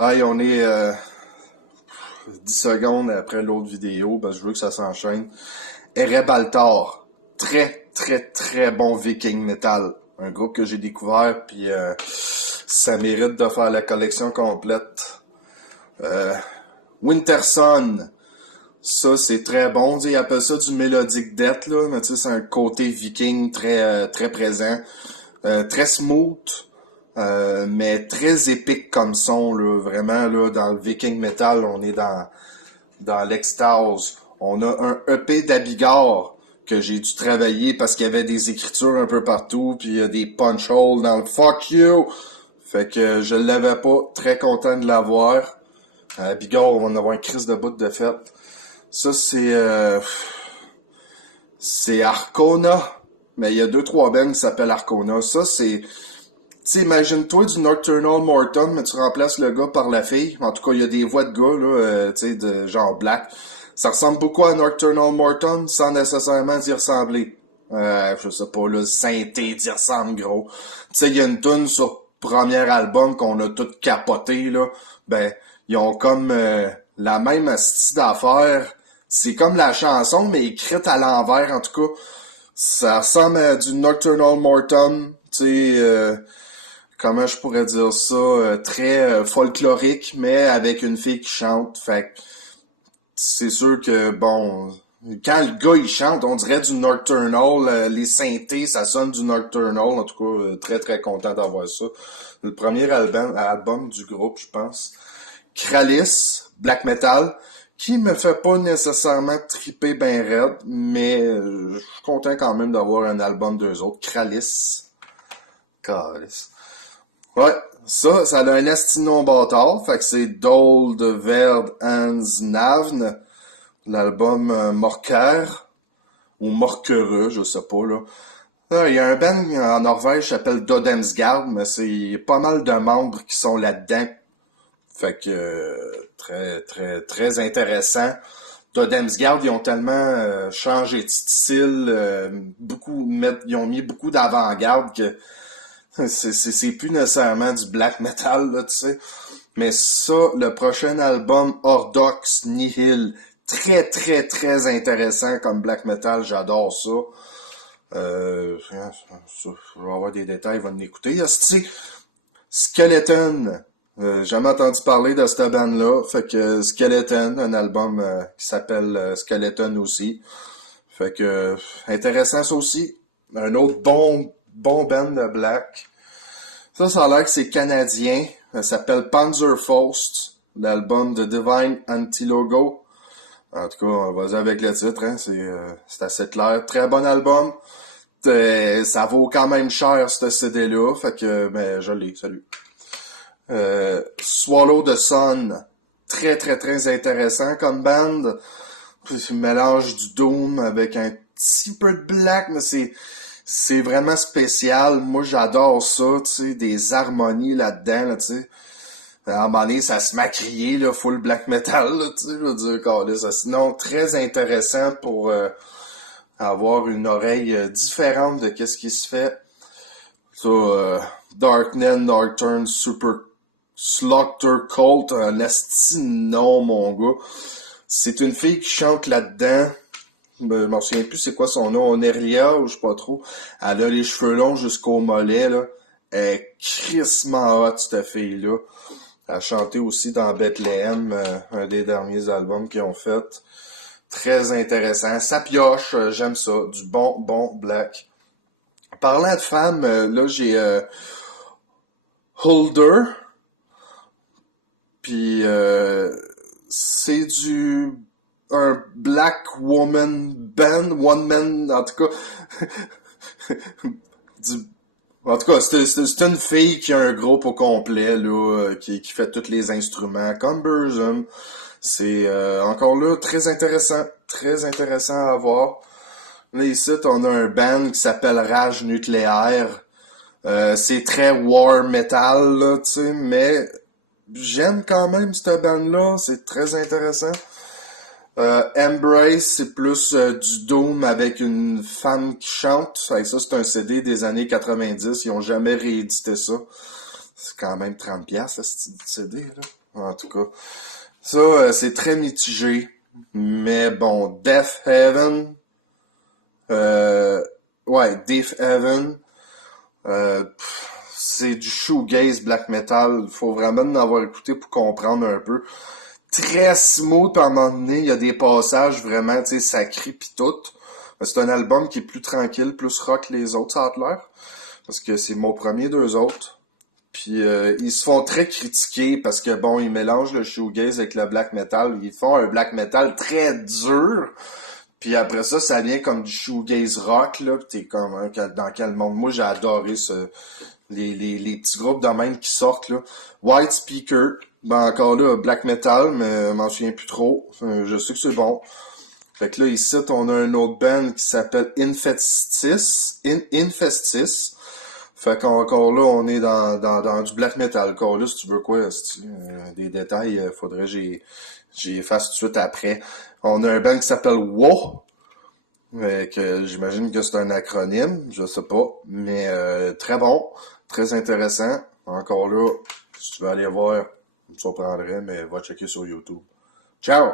Hey, on est 10 secondes après l'autre vidéo, je veux que ça s'enchaîne. Erebaltar, très très très bon Viking Metal. Un groupe que j'ai découvert, puis ça mérite de faire la collection complète. Euh, Winterson, ça c'est très bon. Ils appellent ça du Melodic Death, là, mais tu sais, c'est un côté Viking très présent. Très smooth. Mais très épique comme son, là, vraiment, là, dans le Viking Metal, on est dans l'extase. On a un EP d'Abigor que j'ai dû travailler parce qu'il y avait des écritures un peu partout, puis il y a des punch holes dans le fuck you. Fait que je l'avais pas, très content de l'avoir. Abigor, on va en avoir une crise de bout de fête. Ça, c'est Arcona, mais il y a deux, trois bands qui s'appellent Arcona. Ça, c'est... Tu sais, imagine-toi du Nocturnal Morton, mais tu remplaces le gars par la fille. En tout cas, il y a des voix de gars, là, tu sais, de genre black. Ça ressemble beaucoup à Nocturnal Morton, sans nécessairement d'y ressembler. Je sais pas, le synthé d'y ressemble, gros. Tu sais, il y a une tune sur premier album qu'on a tout capoté, là. Ben, ils ont comme la même style d'affaires. C'est comme la chanson, mais écrite à l'envers, en tout cas. Ça ressemble à du Nocturnal Morton, tu sais... comment je pourrais dire ça, très folklorique, mais avec une fille qui chante. Fait que c'est sûr que, bon, quand le gars il chante, on dirait du Nocturnal, les synthés, ça sonne du Nocturnal. En tout cas, très très content d'avoir ça. Le premier album du groupe, je pense. Kralis, Black Metal, qui me fait pas nécessairement triper ben raide, mais je suis content quand même d'avoir un album d'eux autres. Kralis. Kralis. Ouais, ça a un estinon bâtard, fait que c'est Dol de Verd Hans Navn, l'album Morker, ou Morkereux, je sais pas, là. Il y a un band en Norvège qui s'appelle Dodemsgard, mais c'est pas mal de membres qui sont là-dedans. Fait que, très, très, très intéressant. Dodemsgard, ils ont tellement changé de style, ils ont mis beaucoup d'avant-garde que c'est plus nécessairement du black metal, là, tu sais. Mais ça, le prochain album, Ordox Nihil, très, très, très intéressant comme black metal, j'adore ça. Je vais avoir des détails, il va m'écouter. Hostie, Skeleton, jamais entendu parler de cette band-là. Fait que Skeleton, un album qui s'appelle Skeleton aussi. Fait que intéressant ça aussi. Un autre bon band de black. Ça a l'air que c'est canadien. Ça s'appelle Panzerfaust, l'album de Divine Antilogo. En tout cas, on va y avec le titre, hein. C'est assez clair. Très bon album. Ça vaut quand même cher, ce CD-là. Fait que, ben, je l'ai, salut. Swallow the Sun. Très, très, très intéressant comme band. Puis, mélange du doom avec un petit peu de black, mais c'est vraiment spécial. Moi, j'adore ça, tu sais, des harmonies là-dedans, là, tu sais. À un moment donné, ça se met à crier, là, full black metal, là, tu sais, je veux dire, câlisse, ça. Sinon, très intéressant pour avoir une oreille différente de qu'est-ce qui se fait. Ça, Darknet, Nocturne, Super Slaughter Cult, un asti non, mon gars. C'est une fille qui chante là-dedans. Je m'en souviens plus c'est quoi son nom, Oneria ou je sais pas trop. Elle a les cheveux longs jusqu'au mollet, là. Elle est crissement hot, cette fille-là. Elle a chanté aussi dans Bethlehem, un des derniers albums qu'ils ont fait. Très intéressant. Ça pioche, j'aime ça. Du bon black. Parlant de femmes, là j'ai Holder. Puis c'est un black woman band, one man, en tout cas. En tout cas, c'est une fille qui a un groupe au complet, là, qui fait tous les instruments, comme Burzum. C'est encore là très intéressant à voir. Là, ici, on a un band qui s'appelle Rage Nucléaire. C'est très war metal, là, tu sais, mais j'aime quand même cette band-là, c'est très intéressant. Embrace, c'est plus du doom avec une femme qui chante. Ça, c'est un CD des années 90. Ils ont jamais réédité ça. C'est quand même 30$, ce CD, là. En tout cas. Ça, c'est très mitigé. Mais bon, Death Heaven, euh, ouais, Death Heaven, c'est du shoegaze black metal. Faut vraiment en avoir écouté pour comprendre un peu. Très smooth, à un moment donné, il y a des passages vraiment, tu sais, ça crie pis tout. C'est un album qui est plus tranquille, plus rock que les autres, ça a l'air. Parce que c'est mon premier d'eux autres. Puis ils se font très critiquer parce que bon, ils mélangent le shoegaze avec le black metal. Ils font un black metal très dur. Puis après ça, ça vient comme du shoegaze rock, là. Pis t'es comme, hein, dans quel monde? Moi, j'ai adoré les petits groupes de même qui sortent, là. White Speaker, ben encore là, black metal, mais je m'en souviens plus trop. Je sais que c'est bon. Fait que là, ici, on a un autre band qui s'appelle Infestis. Fait qu'encore là, on est dans du black metal. Encore là, si tu veux quoi, des détails, faudrait que j'y fasse tout de suite après. On a un band qui s'appelle WO, que j'imagine que c'est un acronyme, je sais pas, mais très bon, très intéressant. Encore là, si tu veux aller voir, ça me surprendrait, mais va checker sur YouTube. Ciao!